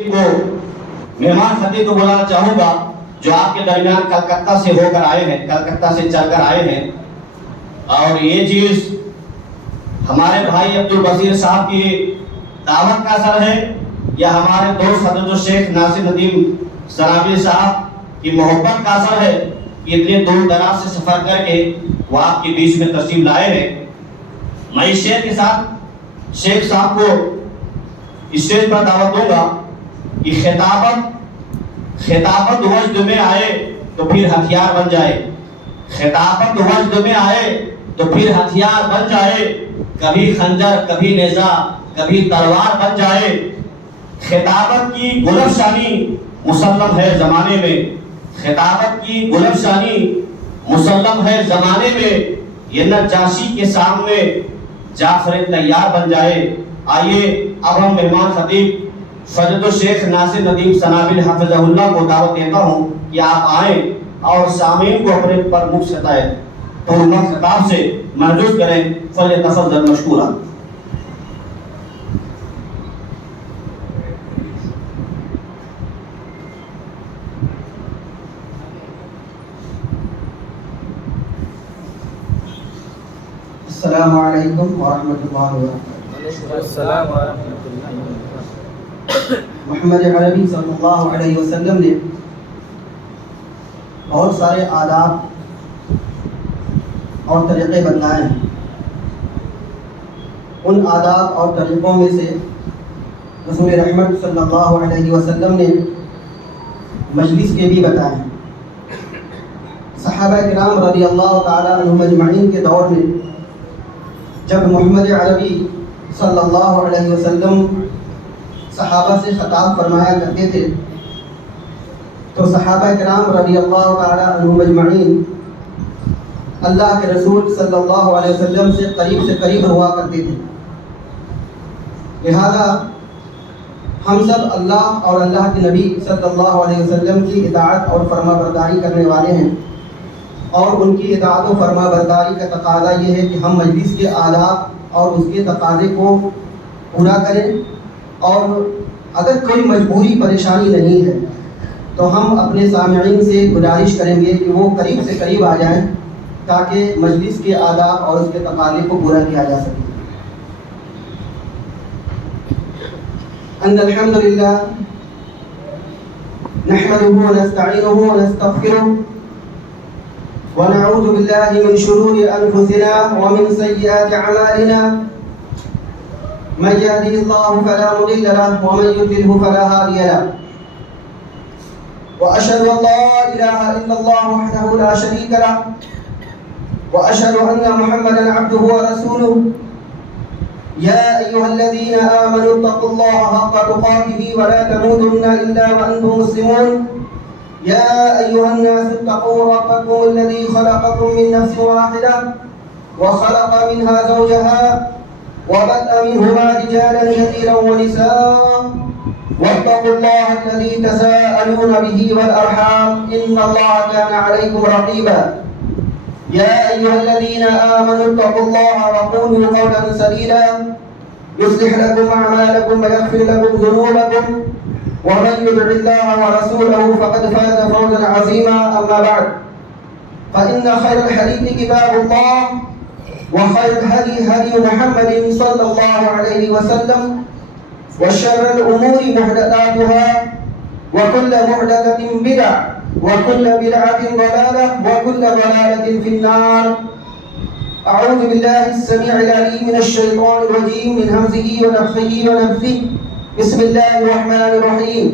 کو مہمان خطیب کو بلانا چاہوں گا جو آپ کے درمیان کلکتہ سے ہو کر آئے ہیں، کلکتہ سے چل کر آئے ہیں، اور یہ چیز ہمارے بھائی عبدالبصیر صاحب کی دعوت کا اثر ہے یا ہمارے دوست حضرت الشیخ ناصر ندیم سنابلی صاحب کی محبت کا اثر ہے کہ اتنے دور دراز سے سفر کر کے وہ آپ کے بیچ میں تشریف لائے ہیں۔ میں اس شعر کے ساتھ شیخ صاحب کو اسٹیج پر دعوت دوں گا کہ خطابت وجد میں آئے تو پھر ہتھیار بن جائے، خطابت وجد میں آئے تو پھر ہتھیار بن جائے، کبھی خنجر کبھی نیزہ کبھی تلوار بن جائے۔ خطابت کی گلفشانی مسلم ہے زمانے میں، خطابت کی گلفشانی مسلم ہے زمانے میں، یہ نجاشی کے سامنے جعفر تیار بن جائے۔ آئیے اب ہم مہمان خطیب فضلۃ الشیخ ناصر ندیم سنابل حفظہ اللہ کو دعوت دیتا ہوں کہ آپ آئیں اور سامعین کو اپنے پرمکھ خطاب سے محظوظ کریں۔ فلیتفضل مشکورا۔ السلام علیکم ورحمۃ اللہ وبرکاتہ۔ السلام ورحمۃ اللہ وبرکاتہ۔ محمد عربی صلی اللہ علیہ وسلم نے بہت سارے آداب اور طریقے بتلائے ہیں۔ ان آداب اور طریقوں میں سے رسول رحمت صلی اللہ علیہ وسلم نے مجلس کے بھی بتائے ہیں۔ صحابہ کرام رضی اللہ تعالی عنہم اجمعین کے دور میں جب محمد عربی صلی اللہ علیہ وسلم صحابہ سے خطاب فرمایا کرتے تھے تو صحابہ کرام رضی اللہ تعالی عنہم اجمعین اللہ کے رسول صلی اللہ علیہ وسلم سے قریب ہوا کرتے تھے، لہذا ہم سب اللہ اور اللہ کے نبی صلی اللہ علیہ وسلم کی اطاعت اور فرما برداری کرنے والے ہیں، اور ان کی اطاعت و فرما برداری کا تقاضا یہ ہے کہ ہم مجلس کے آداب اور اس کے تقاضے کو پورا کریں، اور اگر کوئی مجبوری پریشانی نہیں ہے تو ہم اپنے سامعین سے گزارش کریں گے کہ وہ قریب سے قریب آ جائیں تاکہ مجلس کے آداب اور اس کے تقاضے کو پورا کیا جا سکے۔ ان الحمد للہ نحمده ونستعینه ونستغفره ونعوذ بالله من شرور أنفسنا ومن سيئات أعمالنا، من يهده الله فلا مضل له ومن يضلل فلا هادي له، وأشهد أن لا إله إلا الله وحده لا شريك له، وأشهد أن محمدا عبده ورسوله، يا أيها الذين آمنوا اتقوا الله حق تقاته ولا تموتن إلا وأنتم مسلمون، يا أيها الناس اتقوا ربكم الذي خلقكم من نفس واحدة وخلق منها زوجها وبث منهما رجالا كثيرا ونساء، واتقوا الله الذي تساءلون به والأرحام إن الله كان عليكم رقيبا، يا أيها الذين آمنوا اتقوا الله وقولوا قولا سديدا يصلح لكم أعمالكم ويغفر لكم ذنوبكم، ومن يطع الله ورسوله فقد فاز فوزا عظيما، أما بعد فإن خير الحديث كتاب الله، وخير الهدي هدي محمد صلى الله عليه وسلم، وشر الأمور محدثاتها، وكل محدثة بدعة، وكل بدعة ضلالة، وكل ضلالة في النار۔ أعوذ بالله السميع العليم من الشيطان الرجيم من همزه ونفخه ونفثه، بسم الله الرحمن الرحيم۔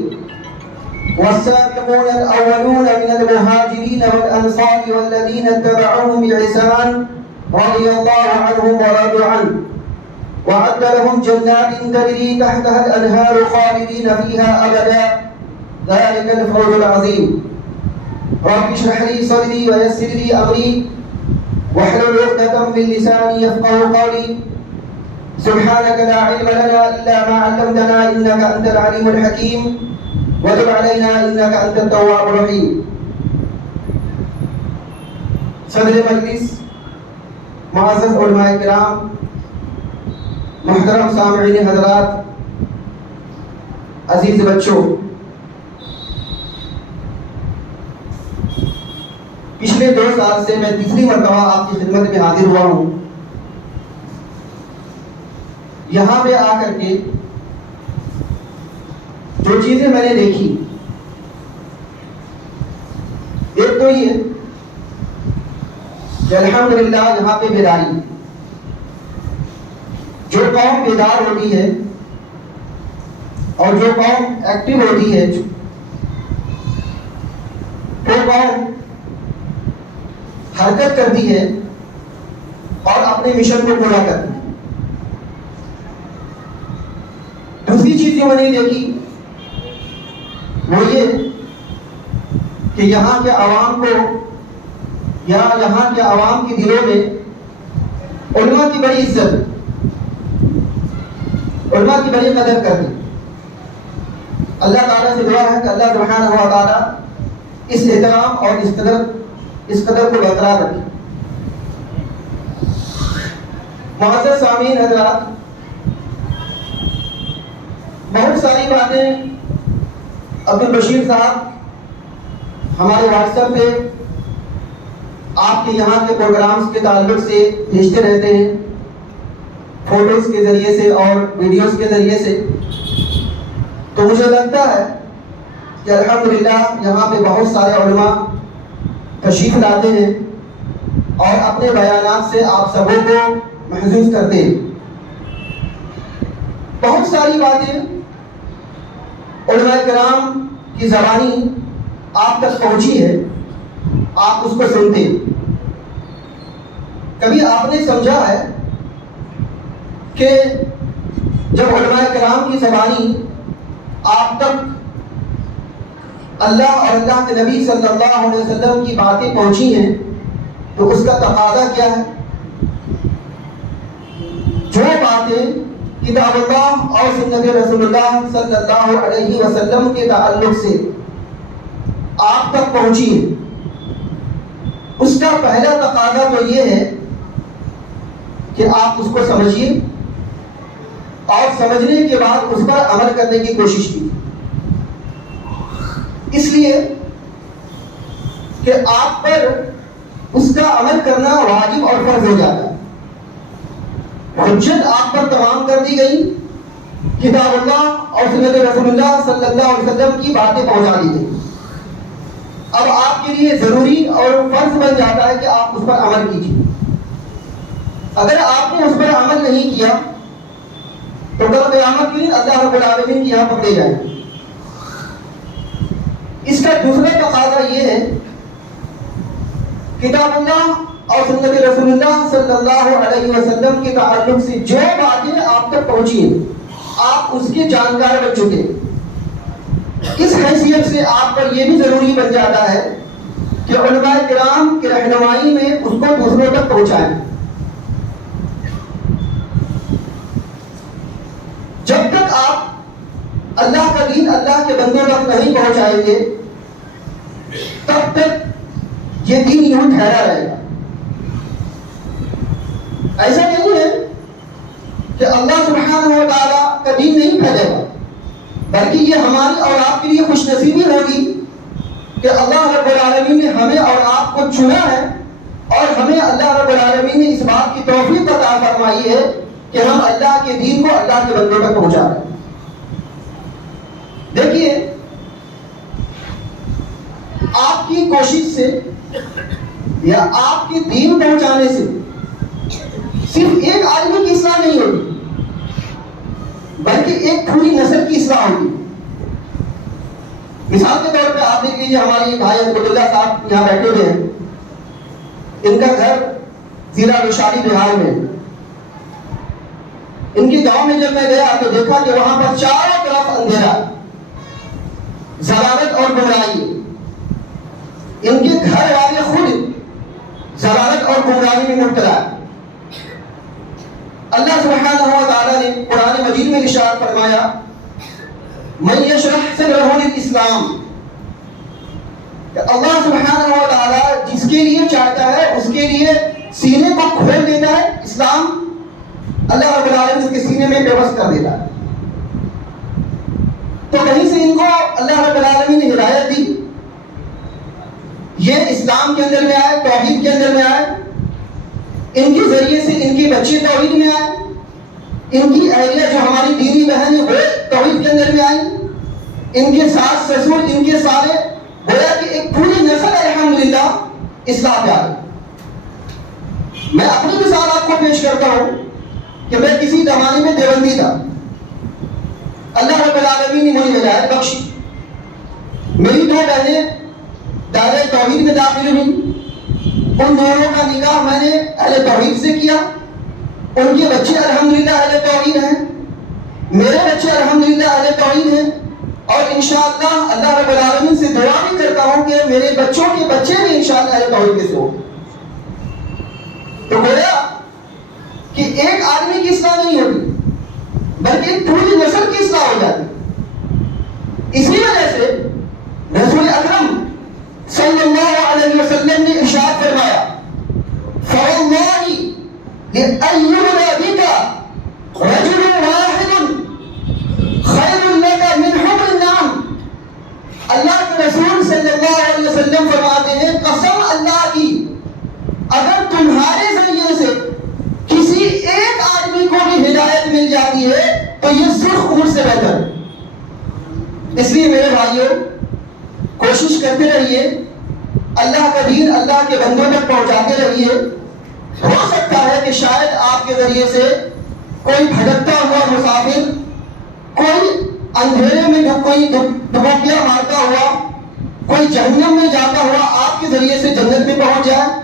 والسابقون الأولون من المهاجرين والأنصار والذين اتبعوهم بإحسان رضي الله عنهم ورضوا عنه، وأعد لهم جنات تجري تحتها الأنهار خالدين فيها أبدا، ذلك الفوز العظيم۔ رب اشرح لي صدري ويسر لي أمري واحلل عقدة من لساني يفقهوا قولي، سبحانك لا علم لنا إلا ما علمتنا إنك أنت العليم الحكيم، وتب علينا إنك أنت التواب الرحيم۔ صدر مجلس، معزز علماء کرام، محترم سامعین حضرات، عزیز بچوں، پچھلے 2 سال سے میں تیسری مرتبہ آپ کی خدمت میں حاضر ہوا ہوں۔ یہاں پہ آ کر کے جو چیزیں میں نے دیکھی، ایک تو یہ کہ الحمدللہ یہاں پہ بیداری، جو قوم بیدار ہوتی ہے اور جو قوم ایکٹیو ہوتی ہے، وہ قوم حرکت کرتی ہے اور اپنے مشن کو پورا کرتی ہے۔ دوسری چیز جو میں نے دیکھی وہ یہ کہ یہاں کے عوام کو یا یہاں کے عوام کے دلوں میں علماء کی بڑی عزت، علماء کی بڑی قدر کرتی۔ اللہ تعالیٰ سے دعا ہے کہ اللہ سبحانہ و تعالیٰ اس احترام اور اس قدر کو برقرار رکھے۔ معزز سامعین حضرات، بہت ساری باتیں عبدالبشیر صاحب ہمارے واٹس ایپ پہ آپ کے یہاں کے پروگرامز کے تعلق سے بھیجتے رہتے ہیں، فوٹوز کے ذریعے سے اور ویڈیوز کے ذریعے سے۔ تو مجھے لگتا ہے کہ الحمدللہ یہاں پہ بہت سارے علماء تشریف لاتے ہیں اور اپنے بیانات سے آپ سبوں کو محظوظ کرتے ہیں۔ بہت ساری باتیں علماء کرام کی زبانی آپ تک پہنچی ہے، آپ اس کو سنتے ہیں۔ کبھی آپ نے سمجھا ہے کہ جب علماء کرام کی زبانی آپ تک اللہ اور اللہ کے نبی صلی اللہ علیہ وسلم کی باتیں پہنچی ہیں تو اس کا تقاضا کیا ہے؟ جو باتیں کتاب اللہ اور سنت رسول اللہ صلی اللہ علیہ وسلم کے تعلق سے آپ تک پہنچی ہیں، اس کا پہلا تقاضا تو یہ ہے کہ آپ اس کو سمجھیے اور سمجھنے کے بعد اس پر عمل کرنے کی کوشش کیجیے، اس لیے کہ آپ پر اس کا عمل کرنا واجب اور فرض ہو جاتا ہے۔ حجت آپ پر تمام کر دی گئی، کتاب اللہ اور سنت رسول اللہ صلی اللہ علیہ وسلم کی باتیں پہنچا دی گئی۔ اب آپ کے لیے ضروری اور فرض بن جاتا ہے کہ آپ اس پر عمل کیجیے۔ اگر آپ نے اس پر عمل نہیں کیا تو کل قیامت کے دن اللہ رب العالمین کی یہاں پکڑے جائیں گے۔ اس کا دوسرا تقاضا یہ ہے، کتاب اللہ اور سنت رسول اللہ صلی اللہ علیہ وسلم کے تعلق سے جو باتیں آپ تک پہنچی ہیں، آپ اس کے جانکار بن چکے ہیں۔ اس حیثیت سے آپ پر یہ بھی ضروری بن جاتا ہے کہ علماء کرام کی رہنمائی میں اس کو دوسروں تک پہنچائیں۔ جب تک آپ اللہ کا دین اللہ کے بندوں تک نہیں پہنچائیں گے تب تک یہ دین یوں ٹھہرا رہے گا۔ ایسا نہیں ہے کہ اللہ سبحانہ و تعالیٰ کا دین نہیں پھیلے گا، بلکہ یہ ہماری اور آپ کے لیے خوش نصیبی ہوگی کہ اللہ رب العالمین نے ہمیں اور آپ کو چنا ہے اور ہمیں اللہ رب العالمین نے اس بات کی توفیق عطا فرمائی ہے کہ ہم اللہ کے دین کو اللہ کے بندوں تک پہنچا رہے ہیں۔ دیکھیے، آپ کی کوشش سے یا آپ کے دین پہنچانے سے صرف ایک آدمی کی اصلاح نہیں ہوگی، بلکہ ایک پوری نسل کی اصلاح ہوگی۔ مثال کے طور پہ آپ دیکھ لیجیے، ہماری بھائی عبداللہ صاحب یہاں بیٹھے ہوئے ہیں، ان کا گھر ضلع ویشالی بہار میں۔ ان کے گاؤں میں جب میں گیا تو دیکھا کہ وہاں پر چاروں طرف اندھیرا، ضلالت اور گمراہی۔ ان کے گھر والے خود ضلالت اور گمراہی میں مبتلا۔ اللہ سبحانہ و تعالیٰ نے قرآن مجید میں ارشاد فرمایا، من یشرح صدرہ للاسلام، کہ اللہ سبحانہ و تعالیٰ جس کے لیے چاہتا ہے اس کے لیے سینے کو کھول دیتا ہے، اسلام اللہ رب العالمین اس کے سینے میں بے بس کر دیتا ہے۔ تو کہیں سے ان کو اللہ رب العالمین نے ہدایت دی، یہ اسلام کے اندر میں آئے، توحید کے اندر میں آئے، ان کے ذریعے سے ان کے بچے توحید میں آئے، ان کی اہلیہ جو ہماری دینی بہن ہے وہ توحید کے اندر میں آئی، ان کے ساس سسر، ان کے سارے، گویا کہ ایک پوری نسل الحمدللہ اصلاح پہ آ گئی۔ میں اپنی مثال آپ کو پیش کرتا ہوں کہ میں کسی زمانے میں دیوبندی تھا، اللہ رب العالمین نے مجھے ہدایت بخشی، میری دو بہنیں دائرہ توحید میں داخل ہوئی، ان دونوں کا نکاح میں نے اہل توحید سے کیا، ان کے بچے الحمدللہ اہل توحید ہیں، میرے بچے الحمدللہ اہل توحید ہیں، اور انشاءاللہ اللہ رب العالمین سے دعا بھی کرتا ہوں کہ میرے بچوں کے بچے بھی انشاءاللہ اہل توحید کے سے ہوں۔ تو گویا کہ ایک آدمی کی اصلاح نہیں ہوتی بلکہ ایک پوری نسل کی اصلاح ہو جاتی۔ اسی وجہ سے رسول اکرم صلی اللہ علیہ وسلم نے ارشاد فرمایا فواللہ لأن يولد بك رجل واحد خیر لك من حمر النعم۔ اللہ کے رسول صلی اللہ علیہ وسلم فرماتے ہیں قسم اللہ کی، اگر تمہارے ذریعے سے کسی ایک آدمی کو بھی ہدایت مل جاتی ہے تو یہ سرخ اونٹ سے بہتر ہے۔ اس لیے میرے بھائیوں کوشش کرتے رہیے، اللہ کا دین اللہ کے بندوں تک پہنچاتے رہیے۔ ہو سکتا ہے کہ شاید آپ کے ذریعے سے کوئی بھٹکتا ہوا مسافر، کوئی اندھیرے میں کوئی ڈبوکیاں مارتا ہوا، کوئی جہنم میں جاتا ہوا آپ کے ذریعے سے جنت میں پہنچ جائے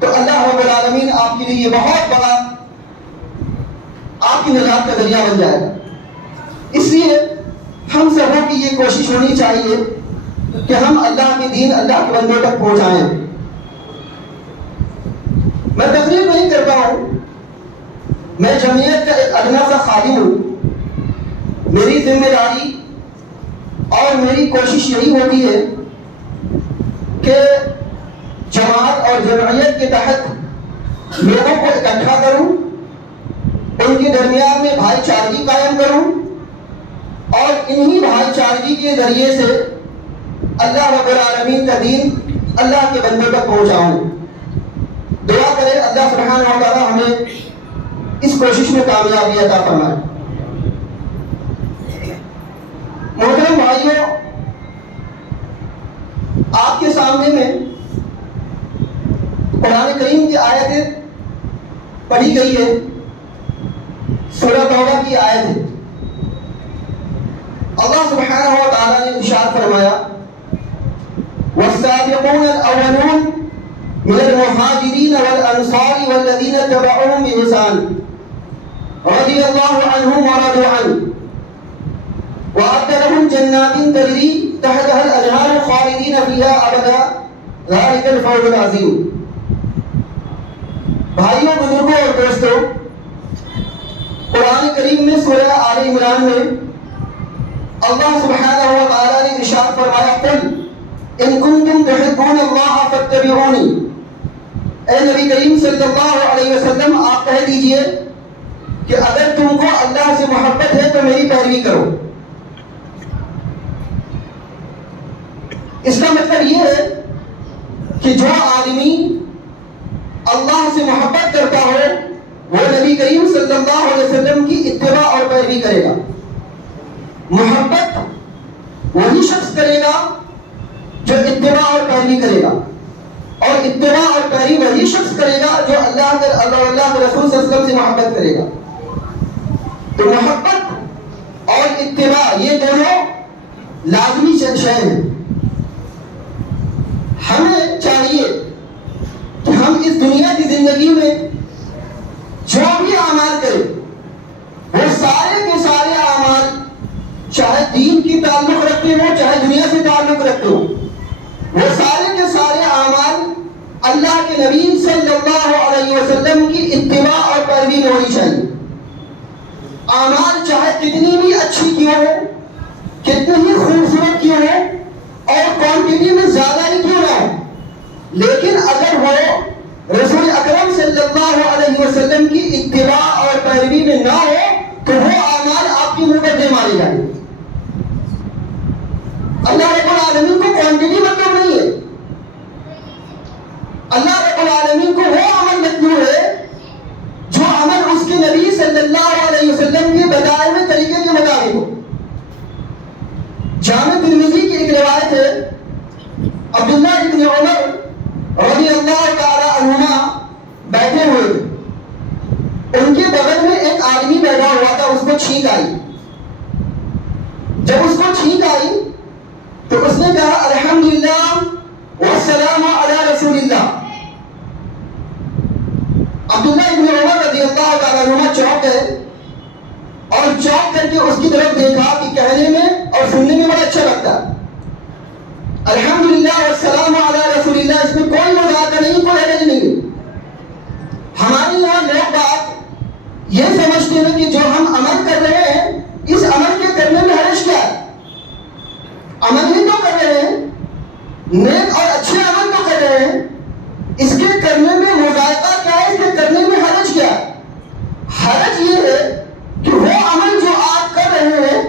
تو اللہ رب العالمین آپ کے لیے یہ بہت بڑا آپ کی نجات کا ذریعہ بن جائے گا۔ اس لیے ہم سبوں کی یہ کوشش ہونی چاہیے کہ ہم اللہ کے دین اللہ کے بندوں تک پہنچائیں۔ میں تقریر نہیں کرتا ہوں، میں جمعیت کا ایک ادنا سا خادم ہوں۔ میری ذمہ داری اور میری کوشش یہی ہوتی ہے کہ جماعت اور جمعیت کے تحت لوگوں کو اکٹھا کروں، ان کے درمیان میں بھائی چارگی قائم کروں، اور انہی بھائی چارگی کے ذریعے سے اللہ رب العالمین کا دین اللہ کے بندوں تک پہنچاؤں۔ دعا کرے اللہ سبحانہ و تعالی ہمیں اس کوشش میں کامیابی عطا فرمائے۔ محترم بھائیوں، آپ کے سامنے میں قرآن کریم کی آیتیں پڑھی گئی ہے، سورہ توبہ کی آیت ہے۔ اللہ سبحانہ و تعالی نے ارشاد فرمایا والسابقون الاولون من المهاجرين والانصار والذين اتبعوهم بإحسان رضي الله عنهم ورضوا عنه وأعد لهم جنات تجري تحتها الأنهار خالدين فيها أبدا ذلك الفوز العظيم۔ بھائیوں، بزرگوں اور دوستوں، قرآن کریم میں سورہ آل عمران میں اللہ سبحانہ و تعالی نے ارشاد فرمایا قل ان کنتم تحبون اللہ فاتبعونی۔ اے نبی کریم صلی اللہ علیہ وسلم آپ کہہ دیجئے کہ اگر تم کو اللہ سے محبت ہے تو میری پیروی کرو۔ اس کا مطلب یہ ہے کہ جو آدمی اللہ سے محبت کرتا ہو وہ نبی کریم صلی اللہ علیہ وسلم کی اتباع اور پیروی کرے گا۔ محبت وہی شخص کرے گا جو اتباع اور پیروی کرے گا، اور اتباع اور پیروی وہی شخص کرے گا جو اللہ کے رسول صلی اللہ علیہ وسلم سے محبت کرے گا۔ تو محبت اور اتباع یہ دونوں لازمی شے ہیں۔ ہمیں چاہیے کہ ہم اس دنیا کی زندگی میں جو بھی اعمال کریں وہ سارے کے سارے اعمال چاہے دین کی تعلق رکھتے ہوں چاہے دنیا سے تعلق رکھتے ہوں، وہ سارے کے سارے اعمال اللہ کے نبی صلی اللہ علیہ وسلم کی اتباع اور پیروی میں ہونی چاہیے۔ اعمال چاہے کتنی بھی اچھی کیوں ہو، کتنی ہی خوبصورت کیوں ہو، اور کوانٹٹی میں زیادہ ہی کیوں نہ ہو، لیکن اگر وہ رسول اکرم صلی اللہ علیہ وسلم کی اتباع اور پیروی میں نہ ہو تو وہ اعمال آپ کی منہ پر دے مارے جائیں گے۔ اللہ رب العالمین کو کوانٹٹی مطلب نہیں ہے. اللہ رب العالمین کو وہ عمل مطلوب ہے جو عمل اس کے نبی صلی اللہ علیہ وسلم کے بتائے ہوئے طریقے کے مطابق ہو. جامع ترمذی کی ایک روایت ہے, عبداللہ ابن عمر رضی اللہ تعالی عنہما بیٹھے ہوئے تھے. ان کے بغل میں ایک آدمی بیٹھا ہوا تھا, اس کو چھینک آئی. جب اس کو چھینک آئی تو اس نے کہا الحمدللہ والسلام علی رسول اللہ. عبداللہ ابن عمر رضی اللہ تعالی عنہما چونک گئے اور چونک کر کے اس کی طرف دیکھا کہ کہنے میں اور سننے میں بڑا اچھا لگتا ہے. الحمدللہ والسلام علی رسول اللہ, اس میں کوئی مذاق نہیں, کوئی حرج نہیں. ہمارے یہاں لوگ بات یہ سمجھتے ہیں کہ جو ہم عمل کر رہے ہیں اس عمل کے کرنے میں حرج کیا ہے. عمل ہی تو کر رہے ہیں, نیک اور اچھے عمل تو کر رہے ہیں, اس کے کرنے میں مذائقہ کیا ہے, اس کے کرنے میں حرج کیا ہے. حرج یہ ہے کہ وہ عمل جو آپ کر رہے ہیں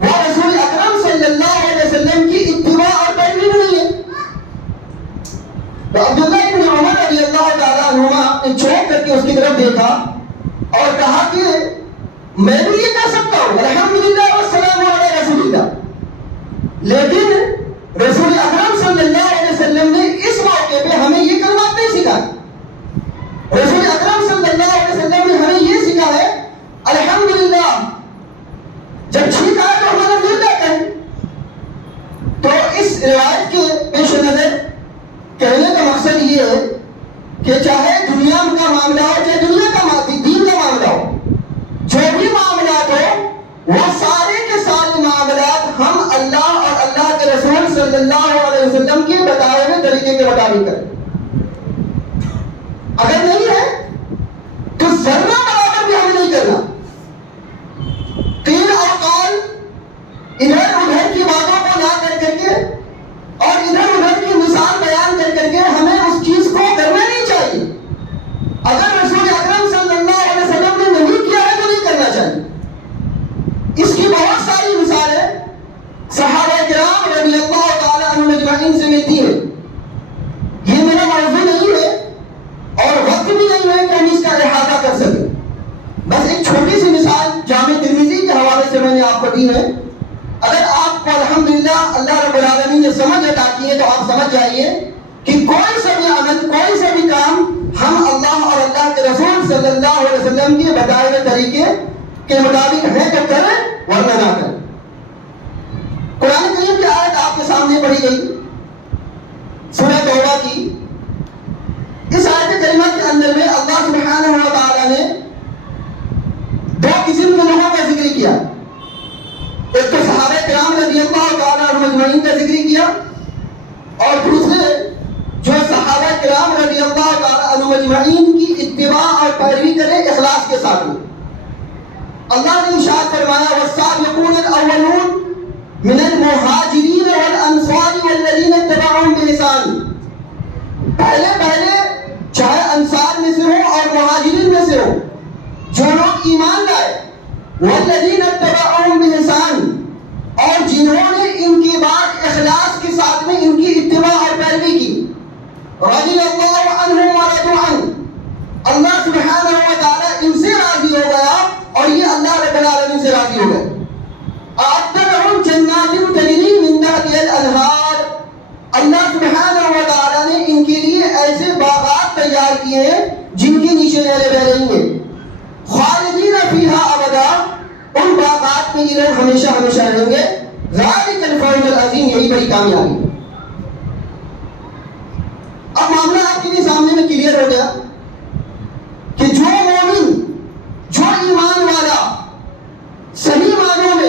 وہ رسول اکرم صلی اللہ علیہ وسلم کی اتباع اور پیروی میں نہیں ہے. تو عبداللہ ابن عمر رضی اللہ تعالیٰ عنہما نے چونک کر کے اس کی طرف دیکھا اور کہا کہ میں بھی یہ کہہ سکتا ہوں الحمدللہ والسلام علی رسول اللہ, لیکن رسول اکرم صلی اللہ علیہ وسلم نے اس موقع پہ ہمیں یہ کلمات نہیں سکھایا. رسول اکرم صلی اللہ علیہ وسلم نے ہمیں یہ سکھایا ہے الحمدللہ. جب چھینک آئے تو ہمارا دل جاتا ہے. تو اس روایت کے پیش نظر کہنے کا مقصد یہ ہے کہ چاہے دنیا کا معاملہ ہو چاہے دنیا کا دین کا معاملہ ہو, جو بھی معاملات ہو وہ سارے کے سارے معاملات ہم اللہ اور اللہ کے رسول صلی اللہ علیہ وسلم کے بتائے ہوئے طریقے کے مطابق کریں. اگر نہیں ہے تو ذرہ برابر بھی ہمیں نہیں کرنا. قیل اور قال ادھر ادھر کی باتوں کو نہ کر کے اور ادھر ادھر کی مثال بیان کر کے ہمیں اس چیز کو کرنا نہیں چاہیے. اگر رسول اکرم صلی اللہ علیہ وسلم نے نہیں کیا ہے تو نہیں کرنا چاہیے. اس کی بہت ساری مثالیں صحابہ کرام رضی اللہ تعالی عنہم اجمعین سے ملتی ہیں. یہ میرا موضوع نہیں ہے اور وقت بھی نہیں ہے کہ ہم اس کا احاطہ کر سکیں. بس ایک چھوٹی سی مثال جامع ترمذی کے حوالے سے میں نے آپ کو دی ہے. اگر آپ کو الحمدللہ اللہ رب العالمین نے سمجھ عطا کی ہے تو آپ سمجھ جائیے کہ کوئی سا بھی عمل, کوئی سا بھی کام ہم اللہ اور اللہ کے رسول صلی اللہ علیہ وسلم کے بتائے ہوئے طریقے کے مطابق ہے تو کریں ورنہ نہ کریں. قرآن کریم کی آیت آپ کے سامنے پڑھی گئی سورہ توبہ کی. اس آیت کریمہ کے اندر میں اللہ سبحانہ و تعالی نے دو قسم کے لوگوں کا ذکر کیا. ایک تو صحابہ کرام رضی اللہ تعالی عنہم اجمعین کا ذکر کیا اور دوسرے جو صحابہ کرام رضی اللہ تعالی عنہم اجمعین کی اتباع اور پیروی کرے اخلاص کے ساتھ. اللہ نے ارشاد فرمایا والسابقون الاولون من المہاجرین والانصار والذین اتبعوهم بإحسان. پہلے چاہے انصار میں سے ہو اور مہاجرین میں سے ہو جو لوگ ایمان لائے, والذین اتبعوهم بإحسان, اور جنہوں نے ان کی بات اخلاص کے ساتھ میں ان کی اتباع اور پیروی کی. رضی اللہ عنہم ورضوا عنہ, اللہ سبحانہ و تعالی ان سے راضی ہو گیا اور یہ اللہ رب العالمین سے راضی ہو گئے. اعد لهم جنات تجری من تحتها الانہار, اللہ سبحانہ و تعالی نے ان کے لیے ایسے باغات تیار کیے ہیں جن کے نیچے نہریں بہ رہی ہیں. خالدین فیہا ابدا, ان باغات میں یہ لوگ ہمیشہ ہمیشہ رہیں گے. ذالک الفوز العظیم, یہی بڑی کامیابی. اب معاملہ آپ کے سامنے میں کلیئر ہو گیا کہ جو مومن, جو ایمان والا صحیح معنوں میں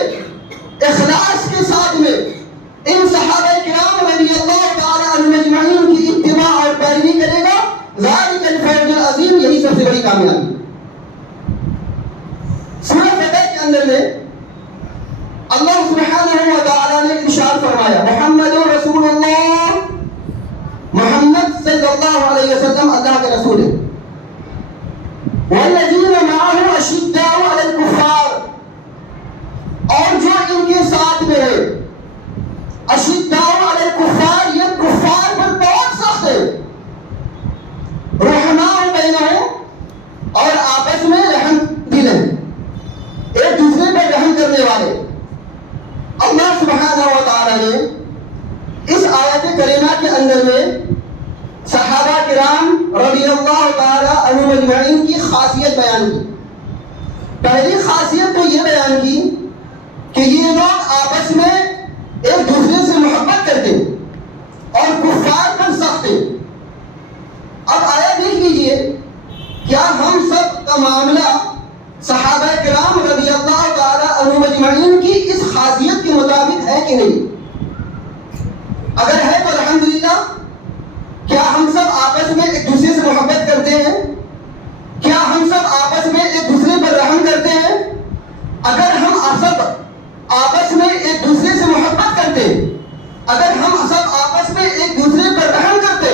اخلاص کے ساتھ میں ان صحابہ کرام رضی اللہ تعالی عنہم اجمعین کی اتباع اور پیروی کرے گا, ذالک الفوز العظیم, یہی سب سے بڑی کامیابی. سورہ فتح کے اندر میں اللہ سبحانہ و تعالی نے ارشاد فرمایا محمد رسول اللہ, محمد صلی اللہ علیہ وسلم اللہ کے رسول ہے. والذین معه اشداء علی الکفار, اور جو ان کے ساتھ میں ہے اشداء علی الکفار، یہ کفار پر بہت سخت ہے، رحماء بینہم، اور آپس میں رحم دل ہیں، ایک دوسرے پر رحم کرنے والے۔ اللہ سبحانہ و تعالی نے اس آیت کریمہ کے اندر میں صحابہ کرام رضی اللہ تعالی عنہم اجمعین کی خاصیت بیان کی۔ پہلی خاصیت تو یہ بیان کی کہ یہ لوگ آپس میں ایک دوسرے سے محبت کرتے اور کفار پر سخت ہیں۔ اب آیا دیکھ لیجئے، کیا ہم سب کا معاملہ صحابہ کرام رضی اللہ تعالی عنہم اجمعین کی اس خاصیت کے مطابق ہے کہ نہیں؟ اگر ہے تو الحمدللہ۔ کیا ہم سب آپس میں ایک دوسرے سے محبت کرتے ہیں؟ کیا ہم سب آپس میں ایک دوسرے پر رحم کرتے ہیں؟ اگر ہم سب آپس میں ایک دوسرے سے محبت کرتے، اگر ہم سب آپس میں ایک دوسرے پر رحم کرتے،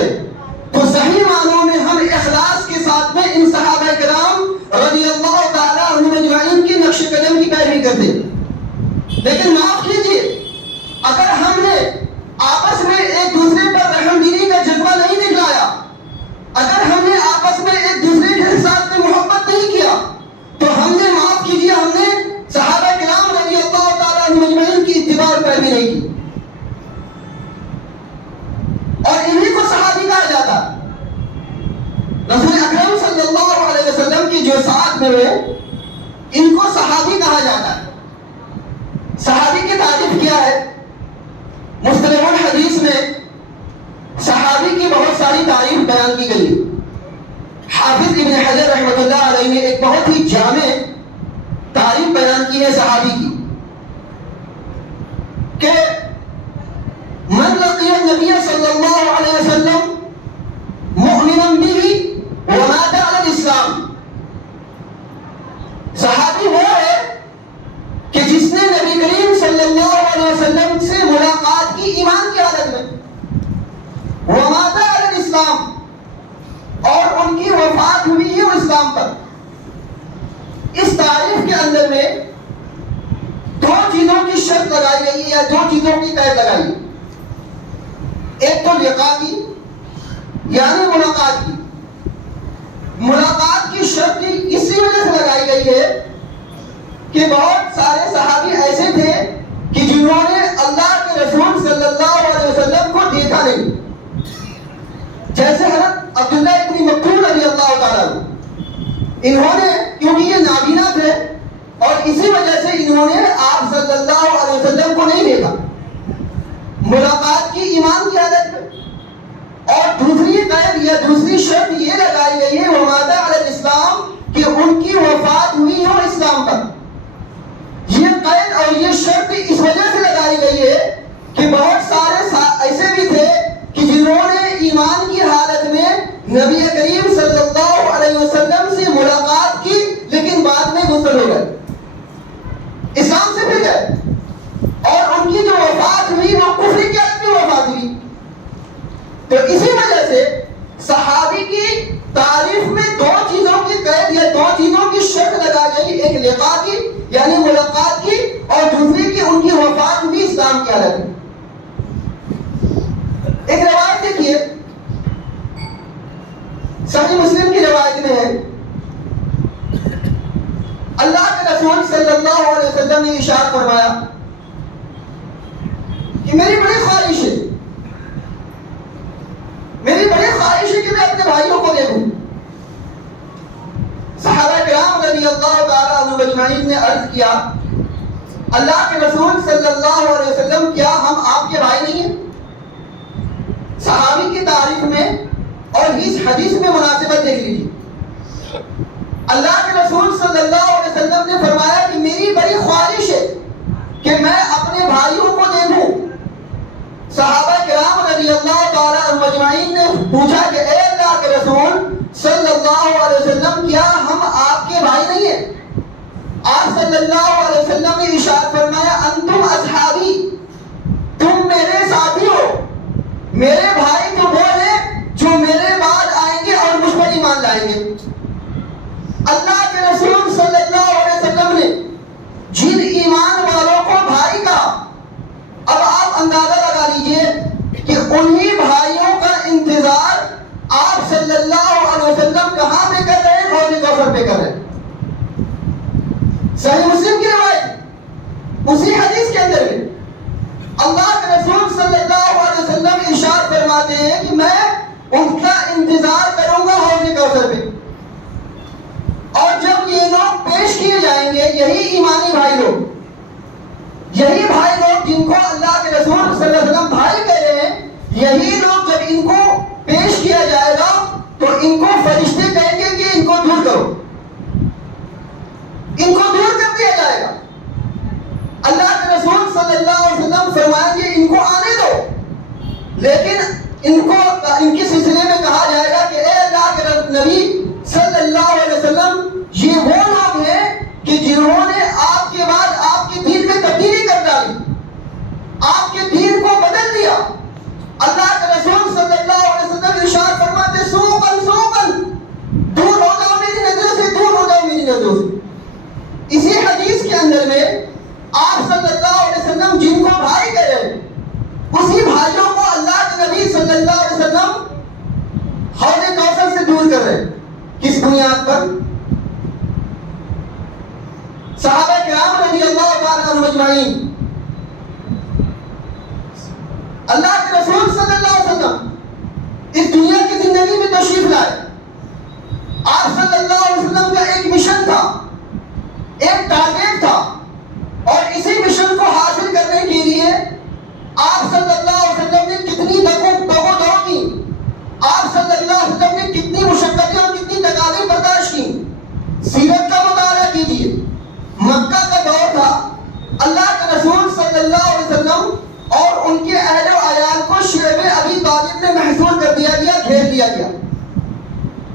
تو صحیح معنوں میں ہم اخلاص کے ساتھ میں ان صحابہ کرام رضی اللہ تعالی عنہم اجمعین کی نقش قدم کی پیروی کرتے۔ لیکن معاف کیجیے، اگر ہم نے آپس میں ایک دوسرے پر رحم دلی کا جذبہ نہیں دکھلایا، اگر ہم نے آپس میں ایک دوسرے کے ساتھ میں محبت نہیں کیا، تو ہم نے معاف کیجیے، ہم نے صحابہ کرام رضی اللہ تعالی عنہم اجمعین کی اتباع اور پیروی نہیں کی، اور انہی کو صحابی کہا جاتا۔ رسول اکرم صلی اللہ علیہ وسلم کی جو ساتھ میں ہوئے، ان کو صحابی کہا جاتا ہے۔ صحابی کی تعریف کیا ہے؟ مصطلح الحدیث میں صحابی کی بہت ساری تعریف بیان کی گئی۔ حافظ ابن حجر رحمۃ اللہ علیہ نے ایک بہت ہی جامع تعریف بیان کی ہے صحابی کی، کہ من لقی النبی صلی اللہ علیہ وسلم مؤمنا به ومات علی الاسلام، صحابی وہ ہے کہ جس نے نبی کریم صلی اللہ علیہ وسلم سے ملاقات کی ایمان کی حالت میں، ومات علی الاسلام، اور ان کی وفات ہوئی ہے اسلام پر۔ اس تعریف کے اندر میں دو چیزوں کی شرط لگائی گئی ہے، یا دو چیزوں کی قید لگائی ہے۔ ایک تو لقاء کی، یعنی ملاقات کی۔ ملاقات کی شرط اسی وجہ سے لگائی گئی ہے کہ بہت سارے صحابی ایسے تھے کہ جنہوں نے اللہ کے رسول صلی اللہ علیہ وسلم کو دیکھا نہیں، جیسے حضرت عبداللہ ابن مکتوم رضی اللہ تعالیٰ عنہ، انہوں نے کیونکہ یہ نابینا تھے اور اسی وجہ سے انہوں نے آپ صلی اللہ علیہ وسلم کو نہیں دیکھا، ملاقات کی ایمان کی حالت میں۔ اور دوسری قید یا دوسری شرط یہ لگائی گئی ہے ومات علی الاسلام، کہ ان کی وفات ہوئی ہو اسلام پر۔ یہ قید اور یہ شرط اس وجہ سے لگائی گئی ہے کہ بہت سارے ایسے بھی تھے کہ جنہوں نے ایمان کی حالت میں نبی کریم صلی اللہ علیہ وسلم سے ملاقات کی، لیکن بعد میں مسلم ہو گئے، اسلام سے پھر گئے، اور ان کی جو وفات ہوئی وہ کفر کی حالت میں وفات ہوئی۔ تو اسی وجہ سے صحابی کی تعریف میں دو چیزوں کی قید یا دو چیزوں کی شرط لگائی گئی، ایک لقاء کی یعنی ملاقات کی، اور دوسری کی ان کی وفات ہوئی اسلام کی حالت میں۔ ایک روایت دیکھیے، صحیح مسلم کی روایت میں ہے، اللہ کے رسول صلی اللہ علیہ وسلم نے ارشاد فرمایا کہ میری بڑی خواہش ہے، میری بڑی خواہش ہے کہ میں اپنے بھائیوں کو دیکھوں۔ صحابہ کرام رضی اللہ تعالیٰ عنہم اجمعین نے عرض کیا، اللہ کے رسول صلی اللہ علیہ وسلم کیا ہم آپ کے بھائی نہیں ہیں؟ صحابی کی تعریف میں اور اس حدیث میں مناسبت دیکھ لیجیے۔ اللہ کے رسول صلی اللہ علیہ وسلم نے فرمایا کہ میری بڑی خواہش ہے کہ میں اپنے بھائیوں کو دیکھوں۔ صحابہ کرام رضی اللہ تعالیٰ عنہم اجمعین نے پوچھا کہ اے اللہ کے رسول صلی اللہ علیہ وسلم کیا ہم آپ کے بھائی نہیں ہیں؟ آپ صلی اللہ علیہ وسلم نے ارشاد فرمایا انتم اصحابی، تم میرے ساتھی ہو، میرے بھائی تو وہ ہیں جو میرے بعد آئیں گے اور مجھ پر ایمان لائیں گے۔ اللہ کے رسول صلی اللہ علیہ وسلم نے جن ایمان والوں کو بھائی کہا، اب آپ اندازہ اللہ کے رسول صلی اللہ علیہ وسلم ارشاد فرماتے ہیں کہ میں ان کا انتظار کروں گا حوض کوثر پہ، اور جب یہ لوگ پیش کیے جائیں گے، یہی ایمانی بھائی لوگ، یہی بھائی لوگ جن کو اللہ کے رسول صلی اللہ علیہ وسلم بھائی کہہ رہے ہیں، یہی لوگ جب ان کو پیش کیا جائے گا تو ان کو فرشتے کہیں گے کہ ان کو دور کرو، ان کو دور کر دیا جائے گا۔ اللہ کے رسول صلی اللہ علیہ وسلم فرمائیں گے ان کو آنے دو، لیکن ان کے سلسلے میں کہا جائے گا کہ اے اللہ کے نبی صلی اللہ علیہ وسلم، یہ وہ لوگ ہیں کہ جنہوں نے آپ کے بعد آپ کے دین میں تبدیلی کر ڈالی، آپ کے دین کو بدل دیا۔ اللہ کے رسول صلی اللہ علیہ وسلم ارشاد فرماتے سوقن سوقن، دور ہو جاؤ میری نظروں سے، دور ہو جاؤ میری نظروں سے۔ اسی حدیث کے اندر میں آپ صلی اللہ علیہ وسلم جن کو بھائی کہہ رہے ہیں، اسی بھائیوں کو اللہ کے نبی صلی اللہ علیہ وسلم حوض کوثر سے دور کر رہے ہیں۔ کس بنیاد پر؟ صحابہ کرام رضی اللہ تعالیٰ عنہم اجمعین، اللہ کے رسول صلی اللہ علیہ وسلم اس دنیا کی زندگی میں تشریف لائے۔ آپ صلی اللہ علیہ وسلم کا ایک مشن تھا، ایک ٹارگیٹ تھا، اور اسی مشن کو حاصل کرنے کے لیے آپ صلی اللہ علیہ وسلم نے کتنی دو کی، آپ صلی اللہ علیہ وسلم نے کتنی مشقتیں اور کتنی تکالیف برداشت کی۔ سیرت کا مطالعہ کیجیے، مکہ کا دور تھا، اللہ کے رسول صلی اللہ علیہ وسلم اور ان کے اہل و عیال کو شعب ابی طالب نے محصور کر دیا گیا، گھیر لیا گیا۔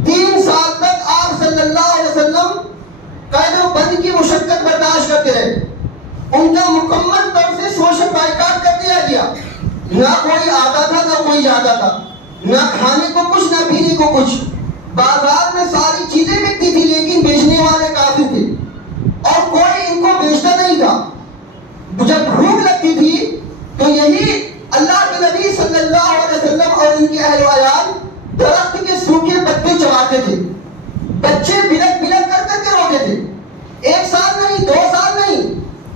3 سال تک آپ صلی اللہ علیہ وسلم قید و بند کی مشقت برداشت کرتے رہے، ان کا مکمل طور سے سوشل بائیکاٹ کر دیا گیا، نہ کوئی آتا تھا نہ کوئی جاتا تھا، نہ کھانے کو کچھ نہ پینے کو کچھ، بازار میں ساری چیزیں بکتی تھی لیکن بیچنے والے کافی تھے اور کوئی ان کو بیچتا نہیں تھا۔ جب بھوک لگتی تھی تو یہی اللہ کے نبی صلی اللہ علیہ وسلم اور ان کے اہل و عیال درخت کے سوکھے پتے چباتے تھے، بچے بلک بلک کر کر کے روتے تھے۔ 1 سال نہیں، 2 سال نہیں،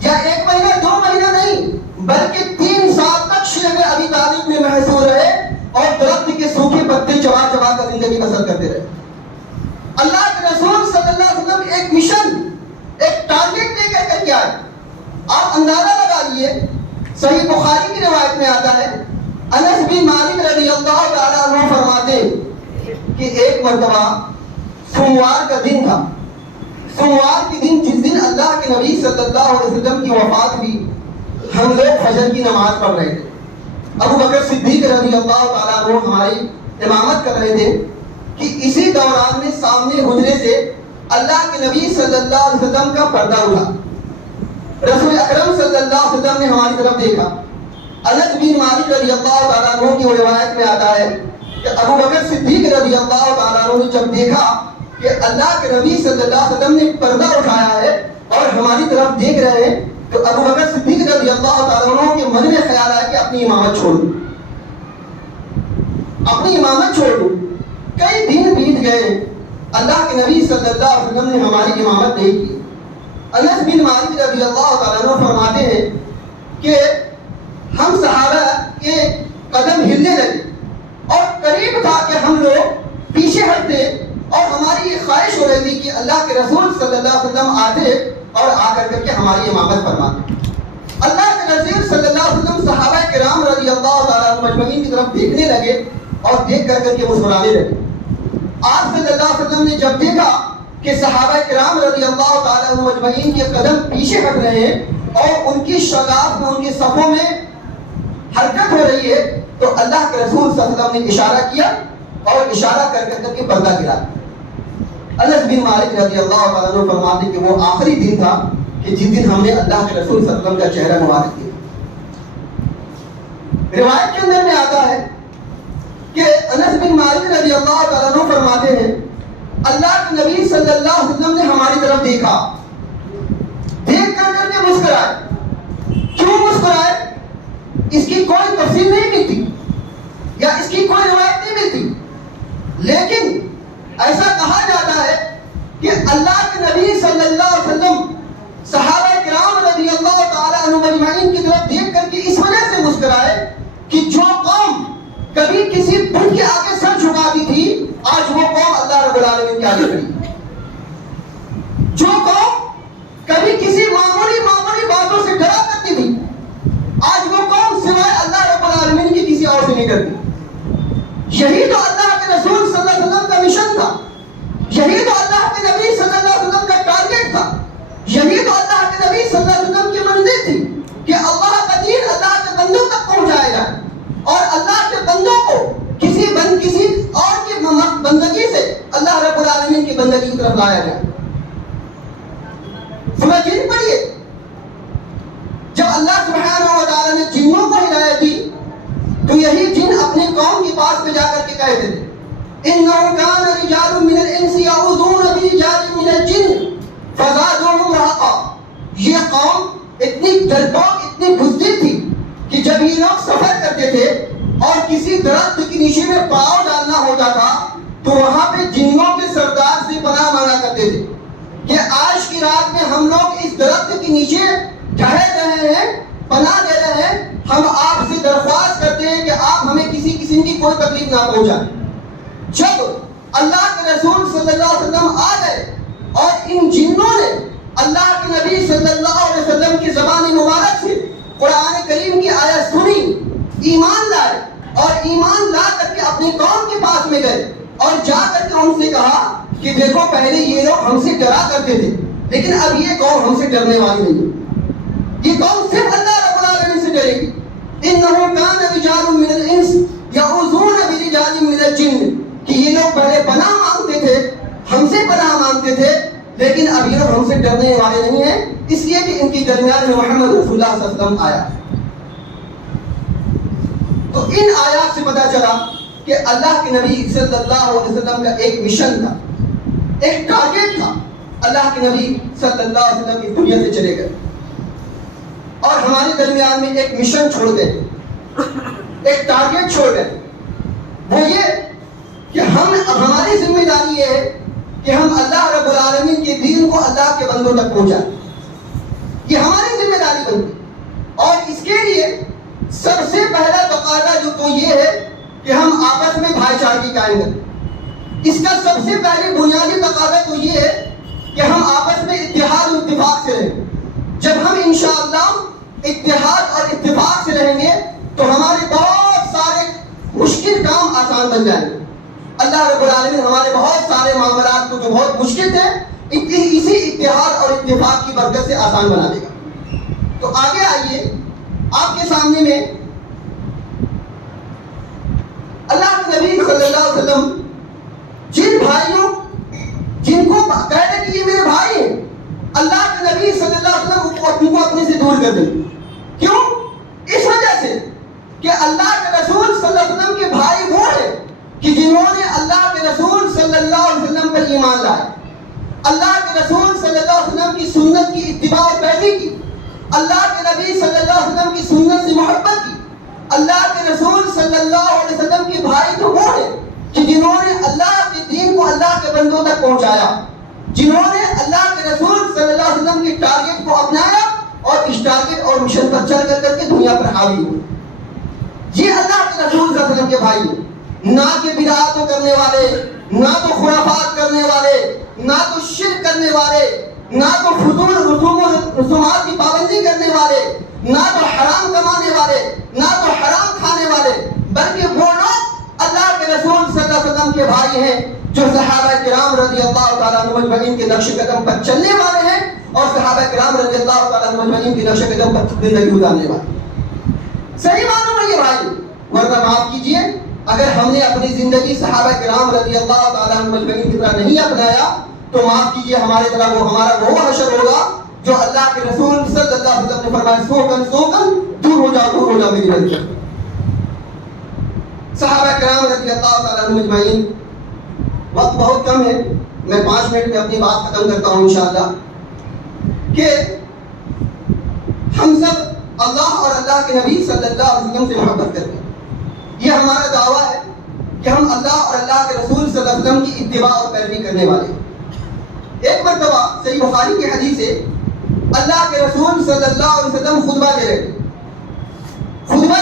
یا 1 مہینہ 2 مہینہ نہیں، بلکہ 3 سال تک شعب ابی طالب میں محصور رہے اور درخت کے سوکھے پتے چبا چبا کر زندگی بسر کرتے رہے۔ اللہ کے رسول صلی اللہ علیہ وسلم ایک مشن، ایک ٹارگیٹ لے کر کے آئے۔ آپ اندازہ لگا لیے، صحیح بخاری کی روایت میں آتا ہے، انس بن مالک رضی اللہ تعالیٰ عنہ فرماتے کہ ایک مرتبہ سوموار کا دن تھا، سوموار کے دن جس دن اللہ کے نبی صلی اللہ علیہ وسلم کی وفات ہوئی، ہم لوگ فجر کی نماز پڑھ رہے تھے۔ ابو بکر صدیق رضی اللہ تعالیٰ عنہ ہماری امامت کر رہے تھے کہ اسی دوران میں سامنے حجرے سے اللہ کے نبی صلی اللہ علیہ وسلم کا پردہ اٹھا۔ رسول اکرم صلی اللہ علیہ وسلم نے ہماری طرف دیکھا۔ انس بن مالک رضی اللہ تعالیٰ عنہ کی روایت میں آتا ہے کہ ابو بکر صدیق رضی اللہ تعالیٰ عنہ نے جب دیکھا کہ اللہ کے نبی صلی اللہ علیہ وسلم نے پردہ اٹھایا ہے اور ہماری طرف دیکھ رہے ہیں، تو ابو بکر صدیق رضی اللہ تعالیٰ عنہ کے من میں خیال آیا کہ اپنی امامت چھوڑ دوں، اپنی امامت چھوڑ دوں۔ کئی دن بیت گئے، اللہ کے نبی صلی اللہ علیہ وسلم نے ہماری امامت نہیں کی۔ انس بن مالک رضی اللہ تعالیٰ عنہ فرماتے ہیں کہ ہم صحابہ کے قدم ہلنے لگے اور قریب تھا کہ ہم لوگ پیچھے ہٹتے، اور ہماری یہ خواہش ہو رہی تھی کہ اللہ کے رسول صلی اللہ علیہ وسلم آتے اور آ کر کے ہماری امامت فرماتے۔ اللہ کے رسول صلی اللہ علیہ وسلم صحابہ کرام رضی اللہ تعالیٰ عنہ مجمعین کی طرف دیکھنے لگے اور دیکھ کر کے مسکرانے لگے۔ آپ صلی اللہ علیہ وسلم نے جب دیکھا کہ صحابہ کرام رضی اللہ تعالیٰ عنہ مجمعین کے قدم پیچھے ہٹ رہے ہیں اور ان کی شگاف میں، ان کے صفوں میں حرکت ہو رہی ہے، تو اللہ کے رسول صلی اللہ علیہ وسلم نے اشارہ کیا اور اشارہ کر کے پردہ گرا۔ انس بن مالک رضی اللہ تعالیٰ عنہ فرماتے کہ وہ آخری دن تھا کہ جس دن ہم نے اللہ کے رسول صلی اللہ علیہ وسلم کا چہرہ مبارک دیکھا۔ روایت کے اندر میں آتا ہے کہ انس بن مالک رضی اللہ تعالیٰ عنہ فرماتے ہیں اللہ کے نبی صلی اللہ علیہ وسلم نے ہماری طرف دیکھا، دیکھ کر کے مسکرائے۔ کیوں مسکرائے؟ اس کی کوئی تفصیل نہیں ملتی یا اس کی کوئی روایت نہیں ملتی، لیکن ایسا کہا جاتا ہے کہ اللہ کے نبی صلی اللہ علیہ وسلم صحابہ کرام رضی اللہ تعالی عنہم اجمعین کی طرف دیکھ کر کے اس وجہ سے مسکرائے کہ جو قوم کبھی کسی بت کے آگے سر جھکاتی تھی آج وہ قوم اللہ رب العالمین کے آگے کھڑی ہے۔ جو قوم کبھی کسی معمولی باتوں سے ڈرا کرتی تھی آج وہ قوم سوائے اللہ رب العالمین کی کسی اور سے نہیں کرتی۔ یہی تو اللہ کے رسول صلی اللہ علیہ وسلم کا مشن تھا، یہی تو اللہ کے نبی صلی اللہ علیہ وسلم کا ٹارگیٹ تھا، یہی تو اللہ کے نبی صلی اللہ علیہ وسلم کی منزل تھی کہ اللہ کا دین اللہ کے بندوں تک پہنچایا جائے اور اللہ کے بندوں کو کسی اور کی بندگی سے اللہ رب العالمین کی بندگی کی طرف لایا جائے۔ سورہ جن پڑھیے، جب اللہ سبحانہ و تعالیٰ نے جنوں کو ہدایت دی تو یہی جن اپنی قوم کے پاس میں جا کر کے کہتے تھے إِنَّهُ كَانَ رِجَالٌ مِّنَ الْإِنسِ يَعُوذُونَ بِرِجَالٍ مِّنَ الْجِنِّ فَزَادُوهُمْ رَهَقًا۔ یہ قوم اتنی ڈرپوک، اتنی بزدل تھی کہ جب یہ لوگ سفر کرتے تھے اور کسی درخت کے نیچے میں پاؤں ڈالنا ہوتا تھا تو وہاں پہ جنوں کے سردار سے پناہ مانگا کرتے تھے کہ آج کی رات میں ہم لوگ اس درخت کے نیچے ٹھہر رہے ہیں، پناہ دے رہے ہیں، ہم آپ سے درخواست کرتے ہیں کہ آپ ہمیں کسی قسم کی کوئی تکلیف نہ پہنچائیں۔ جب اللہ کے رسول صلی اللہ علیہ وسلم آ گئے اور ان جنوں نے اللہ کے نبی صلی اللہ علیہ وسلم کی زبان مبارک سے قرآن کریم کی آیت سنی، ایمان لائے اور ایمان لا کر کے اپنی قوم کے پاس میں گئے اور جا کر کے ان سے کہا کہ دیکھو پہلے یہ لوگ ہم سے ڈرا کرتے تھے لیکن اب یہ قوم ہم سے ڈرنے والی نہیں ہے، یہ قوم صرف اللہ رب العالمین سے ڈرے گی۔ إِنَّهُ كَانَ رِجَالٌ مِّنَ الْإِنسِ يَعُوذُونَ بِرِجَالٍ مِّنَ الْجِنِّ کہ یہ لوگ پہلے پناہ مانگتے تھے، ہم سے پناہ مانگتے تھے لیکن اب یہ لوگ ہم سے ڈرنے والے نہیں ہیں، اس لیے کہ ان کی درمیان میں محمد رسول اللہ صلی اللہ علیہ وسلم آیا۔ تو ان آیات سے پتہ چلا کہ اللہ کے نبی صلی اللہ علیہ وسلم کا ایک مشن تھا، ایک ٹارگیٹ تھا۔ اللہ کے نبی صلی اللہ علیہ وسلم کی دنیا سے چلے گئے اور ہمارے درمیان میں ایک مشن چھوڑ گئے، ایک ٹارگیٹ چھوڑ گئے، وہ یہ کہ ہماری ذمہ داری یہ ہے کہ ہم اللہ رب العالمین کے دین کو اللہ کے بندوں تک پہنچائیں، یہ ہماری ذمہ داری بنتی اور اس کے لیے سب سے پہلا تقاضا جو تو یہ ہے کہ ہم آپس میں بھائی چارگی قائم کریں۔ اس کا سب سے پہلے بنیادی تقاضا تو یہ ہے کہ ہم آپس میں اتحاد و اتفاق سے رہیں۔ جب ہم انشاءاللہ اتحاد اور اتفاق سے رہیں گے تو ہمارے بہت سارے مشکل کام آسان بن جائیں گے۔ اللہ رب العالمین ہمارے بہت سارے معاملات کو جو بہت مشکل تھے اسی اتحاد اور اتفاق کی برکت سے آسان بنا دے گا۔ تو آگے آئیے، آپ کے سامنے میں اللہ کے نبی صلی اللہ علیہ وسلم جن بھائیوں جن کو کہہ رہے کہ یہ میرے بھائی ہیں، اللہ کے نبی صلی اللہ علیہ وسلم ان کو اپنے سے دور کر دیں۔ کیوں؟ اس وجہ سے کہ اللہ کے رسول صلی اللہ علیہ وسلم کے بھائی وہ ہیں کہ جنہوں نے اللہ کے رسول صلی اللہ علیہ وسلم پر ایمان لائے، اللہ کے رسول صلی اللہ علیہ وسلم کی سنت کی اتباع اور پیروی کی، اللہ کے نبی صلی اللہ علیہ وسلم کی سنت سے محبت کی۔ اللہ کے رسول صلی اللہ علیہ وسلم کے بھائی تو وہ ہیں کہ جنہوں نے اللہ کے دین کو اللہ کے بندوں تک پہنچایا، جنہوں نے اللہ کے رسول صلی اللہ علیہ وسلم کے ٹارگیٹ کو اپنایا اور اس ٹارگیٹ اور مشن پر چل کر کے دنیا پر حاوی ہوئے۔ یہ اللہ کے رسول صلی اللہ علیہ وسلم کے بھائی ہیں، نہ کہ بدعات کرنے والے، نہ تو خرافات کرنے والے، نہ تو شرک کرنے والے، نہ تو فضول رسوم و رسومات کی پابندی کرنے والے، نہ تو حرام کمانے والے، نہ تو حرام کھانے والے، بلکہ وہ لوگ اللہ کے رسول صلی اللہ علیہ وسلم کے بھائی ہیں جو صحابہ کرام رضی اللہ تعالیٰ عنہ مجمعین کے نقش قدم پر چلنے والے ہیں اور صحابہ کرام رضی اللہ تعالیٰ عنہ مجمعین کے نقش قدم پر زندگی گزارنے والے۔ صحیح معلوم ہے یہ بھائی، ورنہ معاف کیجئے اگر ہم نے اپنی زندگی صحابہ کرام رضی اللہ تعالیٰ عنہ مجمعین کی طرح نہیں اپنایا تو معاف کیجئے ہمارا وہ حشر ہوگا جو اللہ کے رسول صلی اللہ علیہ وسلم نے فرمایا سوکن دور ہو جاؤ میری وجہ سے۔ صحابہ کرام رضی اللہ تعالیٰ عنہ مجمعین، وقت بہت کم ہے، میں 5 منٹ میں اپنی بات ختم کرتا ہوں انشاءاللہ، کہ ہم سب اللہ اور اللہ کے نبی صلی اللہ علیہ وسلم سے محبت کرتے ہیں۔ یہ ہمارا دعویٰ ہے کہ ہم اللہ اور اللہ کے رسول صلی اللہ علیہ وسلم کی اتباع اور پیروی کرنے والے ہیں۔ ایک مرتبہ صحیح بخاری کی حدیث ہے، اللہ کے رسول صلی اللہ علیہ وسلم خطبہ دے رہے تھے۔ خطبہ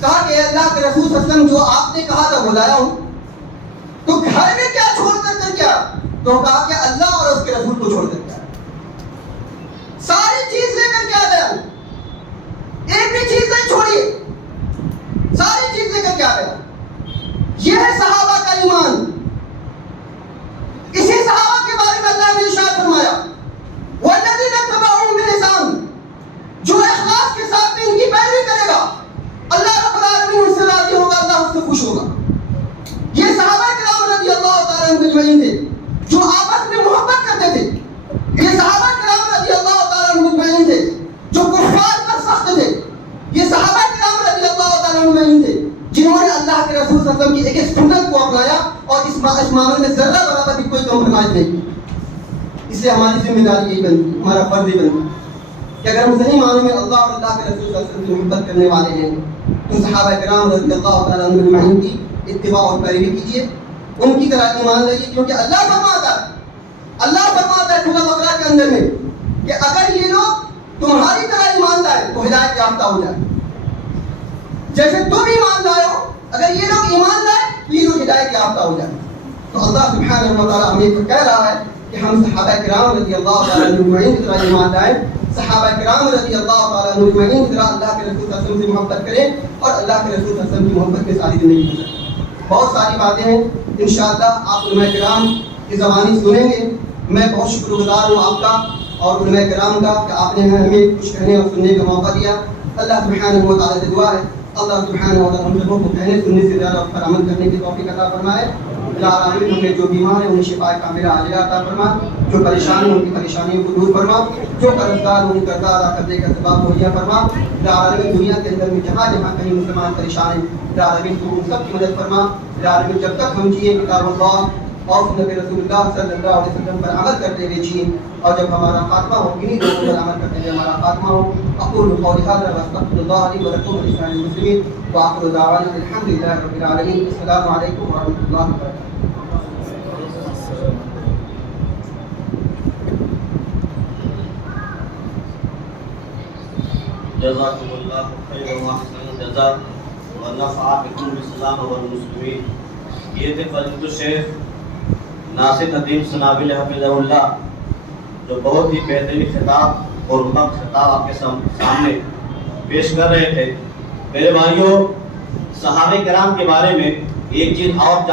کہا کہ اے اللہ کے رسول صلی اللہ علیہ وسلم جو آپ نے کہا تھا وہ لایا ہوں، تو گھر میں کیا چھوڑ کر کیا؟ تو کہا کہ اللہ اور اس کے رسول کو چھوڑ کر کیا، ساری چیز لے کر کے آ گیا، ایک بھی چیز نہیں چھوڑی، ساری چیز لے کر کے آ گیا۔ یہ ہے صحابہ کا ایمان۔ اسی صحابہ کے بارے میں اللہ نے ارشاد فرمایا والذین اتبعوہم بإحسان، جو اخلاص کے ساتھ ان کی پیروی کرے گا اللہ رب العالمین اس سے راضی ہوگا، اللہ اس سے خوش ہوگا۔ یہ صحابہ کرام رضی اللہ تعالیٰ عنہم اجمعین تھے جو آپس میں محبت کرتے تھے۔ یہ صحابہ کرام رضی اللہ تعالیٰ عنہم اجمعین تھے جو کفار پر سخت تھے۔ یہ صحابہ کرام رضی اللہ تعالیٰ عنہم اجمعین تھے جنہوں نے اللہ کے رسول صلی اللہ علیہ وسلم کی ایک ایک سنت کو اپنایا اور اس معاملے میں ذرہ برابر بھی کوئی کمپرومائز نہیں کی۔ اس لیے ہماری ذمہ داری یہی بنتی، ہمارا فرض یہ بنتا کہ اگر ہم صحیح معنوں میں اللہ اور اللہ کے رسول صلی اللہ علیہ وسلم کی محبت کرنے والے ہیں تو صحابہ کرام رضی اللہ تعالیٰ عنہم اجمعین کی اتباع اور پیروی کیجیے، ان کی طرح ایمان لائیے، کیونکہ اللہ فرماتا ہے سورہ بقرہ کے اندر میں کہ اگر یہ لوگ تمہاری طرح ایمان لائے تو ہدایت یافتہ ہو جائے، جیسے تم ایمان لائے ہو اگر یہ لوگ ایمان لائے تو یہ لوگ ہدایت یافتہ ہو جائے۔ تو اللہ سبحانہ و تعالیٰ ہمیں کہہ رہا ہے کہ ہم صحابہ کرام رضی اللہ تعالیٰ عنہم اجمعین کی طرح ایمان لائیں، صحابہ کرام رضی اللہ تعالیٰ عنہم اجمعین کی طرح اللہ کے رسول صلی اللہ علیہ وسلم سے محبت کریں اور اللہ کے رسول صلی اللہ علیہ وسلم کی محبت میں ساری زندگی گزریں۔ بہت ساری باتیں ہیں انشاءاللہ آپ علماء کرام کی زبانی سنیں گے۔ میں بہت شکر گزار ہوں آپ کا اور علماء کرام کا کہ آپ نے ہمیں کچھ کہنے اور سننے کا موقع دیا۔ اللہ سبحانہ و تعالیٰ سے دعا ہے اللہ سبحانہ و تعالیٰ ہم سبوں کو کہنے سننے سے زیادہ پر عمل کرنے کی توفیق عطا فرمائے۔ العالمین ہم نے جو بیمار ہیں انہیں شفا کاملہ عاجلہ عطا فرما، جو پریشان ہیں ان کی پریشانیوں کو دور فرما، جو قرضدار ہیں ان کا قرض ادا کرنے کا سبب مہیا فرما۔ العالمین دنیا کے اندر میں جہاں جہاں کہیں مسلمان پریشان ہیں العالمین تو ان سب کی مدد فرما۔ العالمین جب تک ہم جیے کتاب اللہ اور سنت رسول اللہ صلی اللہ علیہ وسلم پر عمل کرتے ہوئے جیے، اور جب ہمارا خاتمہ ہو انہی لوگوں پر عمل کرتے ہوئے ہمارا خاتمہ ہو۔ اقول قولی ھذا واستغفر اللہ لی ولکم ولسائر المسلمین وآخر دعوانا الحمد للہ رب العالمین۔ السلام علیکم ورحمۃ اللہ وبرکاتہ۔ جزاکم اللہ خیر و احسن الجزاء ونفع بکم الاسلام والمسلمین۔ یہ تھے فضیلت الشیخ ناصر ندیم سنابل حفظہ اللہ جو بہت ہی بہترین خطاب اور مبارک خطاب آپ کے سامنے پیش کر رہے تھے۔ میرے بھائیوں، صحابہ کرام کے بارے میں ایک چیز اور